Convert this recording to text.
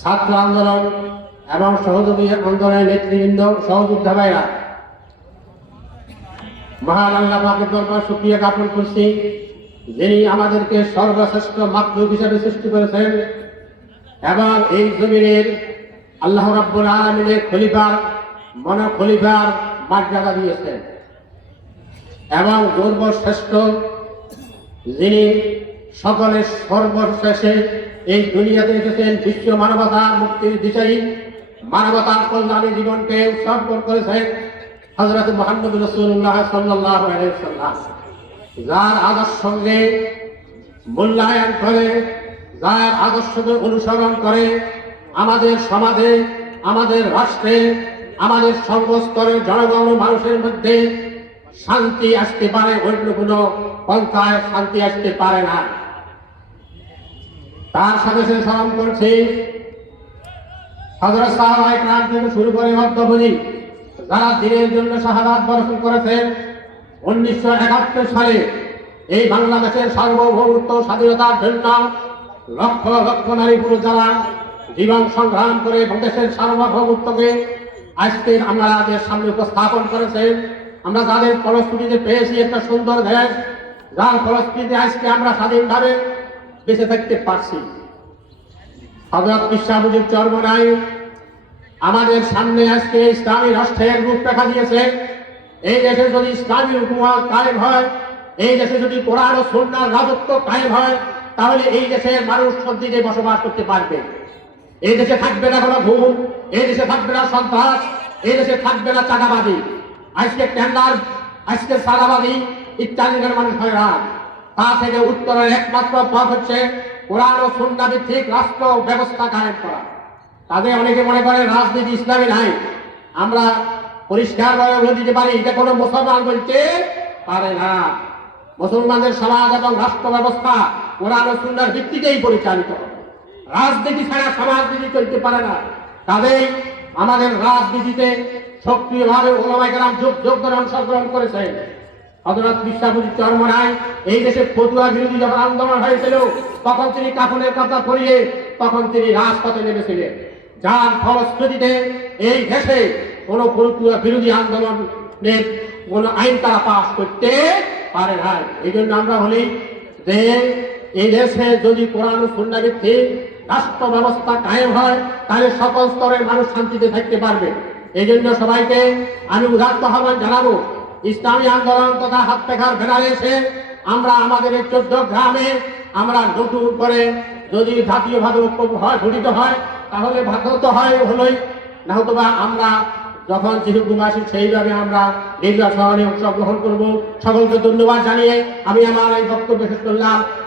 ছাত্র আন্দোলন এবং সহযোগী আন্দোলনের নেতৃবৃন্দ, সহযোদ্ধা ভাইরা। মহান আল্লাহ পাকের দরবার শুক্রিয়া জ্ঞাপন করছি, যিনি আমাদেরকে সর্বশ্রেষ্ঠ মাতৃক হিসাবে সৃষ্টি করেছেন এবং এই জমিনের আল্লাহ রাব্বুল আলমিনের খলিফার মন খলিফার মর্যাদা দিয়েছেন। এবং সর্বশ্রেষ্ঠ যিনি সকলের সর্বশেষে এই দুনিয়াতে এসেছেন বিশ্ব মানবতা মুক্তির দিশাই। মানবতার কল্যাণী জীবনকে উৎসর্গ করেছেন হজরত মোহাম্মদ রসুল্লাহ সাল্লাহ যার আদর্শ সঙ্গে মূল্যায়ন করে, যার আদর্শকে অনুসরণ করে, আমাদের সমাজে, আমাদের রাষ্ট্রে, আমাদের সর্বস্তরের জনগণ মানুষের মধ্যে শান্তি আসতে পারে অন্য কোনো পন্থায় শান্তি আসতে পারে না। তার সাথে সাথে স্মরণ করছি। হজরত সাহাবাই ক্রাম থেকে শুরু করে অদ্যবধি যারা দিনের জন্য শাহাদাত বরণ করেছেন, উনিশশো একাত্তর সালে এই বাংলাদেশের সার্বভৌমত্ব স্বাধীনতার জন্য লক্ষ লক্ষ নারী পুরুষ যারা জীবন সংগ্রাম করে দেশের সার্বভৌমত্বকে আজকে আমরা আমাদের সামনে উপস্থাপন করেছেন। আমরা যাদের ফলশ্রুতিতে পেয়েছি একটা সুন্দর দেশ। যার ফলশ্রুতিতে আজকে আমরা স্বাধীনভাবে বেঁচে থাকতে পারছি। হজরত বিশ্বাবুজির চর্মনায় আমাদের সামনে আজকে ইসলামী রাষ্ট্রের রূপ দেখা দিয়েছে। এই দেশে যদি ইসলামী হুকুমত কায়েম হয়, এই দেশে যদি কোরআন ও সন্ন্যার রাজত্ব কায়েম হয়, তাহলে এই দেশের মানুষ শান্তিতে বসবাস করতে পারবে। এই দেশে থাকবে না কোনো ঘুম এই দেশে থাকবে না সন্ত্রাস, এই দেশে থাকবে না চাঁদাবাদী আজকে টেন্ডার আজকে সাদাবাদী ইত্যাদিদের মানুষ হয় তা থেকে উত্তরের একমাত্র পথ হচ্ছে কোরআন ও সন্না ভিত্তিক রাষ্ট্র ব্যবস্থা কায়েম করা। তাদের অনেকে মনে করে রাজনীতি ইসলামী নাই। আমরা পরিষ্কারভাবে বলে দিতে পারি এটা কোনো মুসলমান বলতে পারে না। মুসলমানদের সমাজ এবং রাষ্ট্র ব্যবস্থা কোরআন ও সুন্নার ভিত্তিতেই পরিচালিত। রাজনীতি ছাড়া সমাজনীতি চলতে পারে না তাদের আমাদের রাজনীতিতে সক্রিয়ভাবে ওলামাইকার যোগ যোগ ধরে অংশগ্রহণ করেছে হজরত বিশ্বাবুজি চর্মরায় এই দেশে ফতুয়া বিরোধী যখন আন্দোলন হয়েছিল, তখন তিনি কাফনের কথা পরিয়ে তখন তিনি রাজপথে নেমেছিলেন। যার ফলশ্রুতিতে এই দেশে কোন ফতুয়া বিরোধী আন্দোলনের কোন আইন তারা পাশ করতে পারে না এই জন্য আমরা বলি যে, এই দেশে যদি কোরআন ভিত্তিক রাষ্ট্র ব্যবস্থা কায়েম হয়, তাহলে সকল স্তরের মানুষ শান্তিতে থাকতে পারবে। এই জন্য সবাইকে আমি উদাত্ত আহ্বান জানাব ইসলামী আন্দোলন তথা হাত পেখার ফেরার এসে আমরা আমাদের এই চোদ্দ গ্রামে আমরা নতুন করে যদি জাতীয়ভাবে ঐক্য হয় ঘটিত হয়, তাহলে ভাগ্য তো হয় হলোই। না হতো বা আমরা যখন আসি, সেইভাবে আমরা নির্বাচনে অংশগ্রহণ করব। সকলকে ধন্যবাদ জানিয়ে আমি আমার এই বক্তব্য শেষ করলাম।